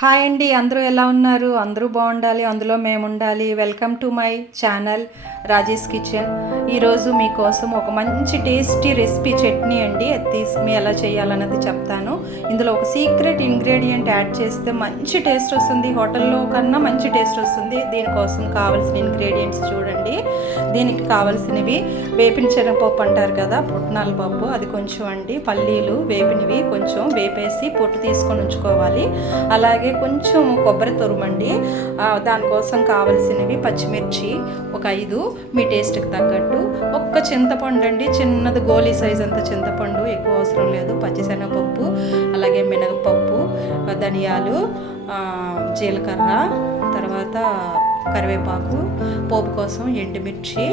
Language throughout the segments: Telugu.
హాయ్ అండి అందరూ ఎలా ఉన్నారు? అందరూ బాగుండాలి అందులో మేము ఉండాలి welcome to my channel Rajesh kitchen. ఈరోజు మీకోసం ఒక మంచి టేస్టీ రెసిపీ చట్నీ అండి. అది తీసి మీ ఎలా చేయాలన్నది చెప్తాను. ఇందులో ఒక సీక్రెట్ ఇంగ్రీడియంట్ యాడ్ చేస్తే మంచి టేస్ట్ వస్తుంది. హోటల్లో కన్నా మంచి టేస్ట్ వస్తుంది. దీనికోసం కావాల్సిన ఇంగ్రీడియంట్స్ చూడండి. దీనికి కావాల్సినవి వేపిన శనగపప్పు అంటారు కదా పుట్నాల పప్పు అది కొంచెం అండి. పల్లీలు వేపినవి కొంచెం వేపేసి పొట్టు తీసుకొని ఉంచుకోవాలి. అలాగే కొంచెం కొబ్బరి తురుమండి. దానికోసం కావలసినవి పచ్చిమిర్చి ఒక ఐదు మీ టేస్ట్కి తగ్గట్టు ఒక్క చింతపండు అండి చిన్నది గోలీ సైజ్ అంత చింతపండు. ఎక్కువ అవసరం లేదు. పచ్చిశనగపప్పు అలాగే మినగపప్పు ధనియాలు జీలకర్ర తర్వాత కరివేపాకు పోపు కోసం ఎండుమిర్చి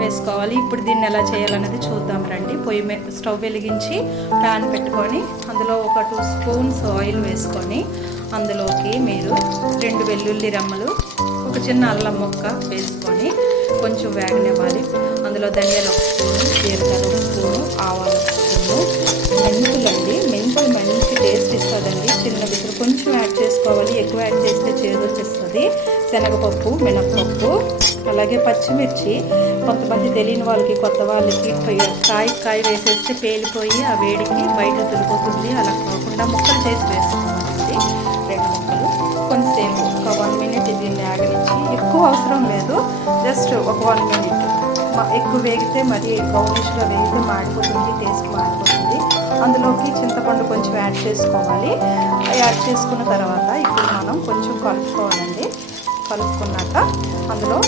వేసుకోవాలి. ఇప్పుడు దీన్ని ఎలా చేయాలన్నది చూద్దాం రండి. పొయ్యి మీద స్టవ్ వెలిగించి ప్యాన్ పెట్టుకొని అందులో ఒక టూ స్పూన్స్ ఆయిల్ వేసుకొని అందులోకి మీరు రెండు వెల్లుల్లి రెమ్మలు ఒక చిన్న అల్లం మొక్క వేసుకొని కొంచెం వేగనివ్వాలి. అందులో ధనియాలు ఒక స్పూను జీలకర్ర ఒక స్పూను ఆవాలు ఒక స్పూను మెంతులండి. మెంతులు మంచి టేస్ట్ ఇస్తుందండి. చిన్న బిడ్డలు కొంచెం యాడ్ చేసుకోవాలి. ఎక్కువ యాడ్ చేస్తే చేదు వచ్చేస్తుంది. శనగపప్పు మినప్పప్పు అలాగే పచ్చిమిర్చి. కొంతమంది తెలియని వాళ్ళకి కొత్త వాళ్ళకి కాయ కాయ వేసేస్తే పేలిపోయి ఆ వేడికి బయట తులిపోతుంది అలా కాకుండా ముక్కలు చేసి వేసుకోవాలండి. రెండు ముక్కలు. కొంతసేపు ఒక వన్ మినిట్ దీన్ని ఆగనిచ్చి ఎక్కువ అవసరం లేదు. జస్ట్ ఒక వన్ మినిట్. ఎక్కువ వేగితే మరి బ్రౌనిష్గా వేగితే మాడిపోతుంది టేస్ట్ మాడిపోతుంది. అందులోకి చింతపండు కొంచెం యాడ్ చేసుకోవాలి. యాడ్ చేసుకున్న తర్వాత ఇప్పుడు మనం కొంచెం కలుపుకోవాలండి. కలుపుకున్నాక అందులో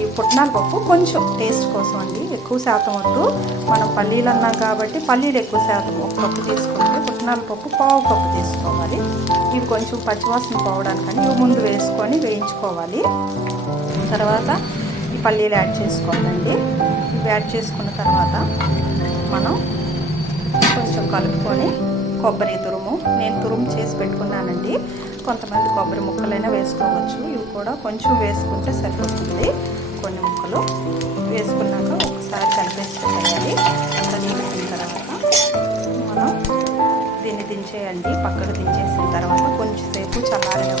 ఈ పుట్నాల పప్పు కొంచెం టేస్ట్ కోసం అండి. ఎక్కువ శాతం వద్దు. మనం పల్లీలు అన్నాం కాబట్టి పల్లీలు ఎక్కువ శాతం ఒక పప్పు తీసుకుంటే పుట్నాల పప్పు పావు పప్పు తీసుకోవాలి. ఇవి కొంచెం పచ్చివాసన పోవడానికని ఇవి ముందు వేసుకొని వేయించుకోవాలి. తర్వాత ఈ పల్లీలు యాడ్ చేసుకోవాలండి. ఇవి యాడ్ చేసుకున్న తర్వాత మనం కొంచెం కలుపుకొని కొబ్బరి తురుము నేను తురుము చేసి పెట్టుకున్నానండి. కొంతమంది కొబ్బరి ముక్కలైనా వేసుకోవచ్చు. ఇవి కూడా కొంచెం వేసుకుంటే సరిపోతుంది. కొన్ని ముక్కలు వేసుకున్నాక ఒకసారి కలిపేసుకోవాలి. కలిపేసిన తర్వాత మనం దీన్ని దించేయండి. పక్కకు దించేసిన తర్వాత కొంచెంసేపు చల్లారిన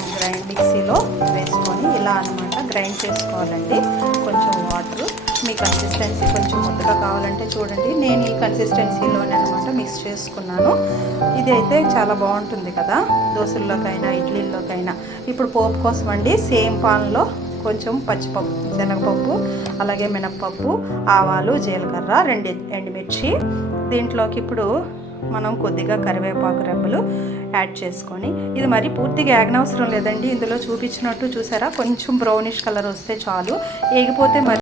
మనం గ్రైండ్ మిక్సీలో వేసుకొని ఇలా అనమాట గ్రైండ్ చేసుకోవాలండి. కొంచెం వాటర్ మీ కన్సిస్టెన్సీ కొంచెం ముద్దగా కావాలంటే చూడండి. నేను ఈ కన్సిస్టెన్సీలోనే అనమాట మిక్స్ చేసుకున్నాను. ఇది అయితే చాలా బాగుంటుంది కదా దోశల్లోకైనా ఇడ్లీల్లోకైనా. ఇప్పుడు పోపు కోసం అండి సేమ్ పాన్లో కొంచెం పచ్చిపప్పు శనగపప్పు అలాగే మినప్పప్పు ఆవాలు జీలకర్ర రెండు ఎండుమిర్చి. దీంట్లోకి ఇప్పుడు మనం కొద్దిగా కరివేపాకు రెబ్బలు యాడ్ చేసుకొని ఇది మరి పూర్తిగా ఏగనవసరం లేదండి. ఇందులో చూపించినట్టు చూసారా? కొంచెం బ్రౌనిష్ కలర్ వస్తే చాలు. ఏగిపోతే మరి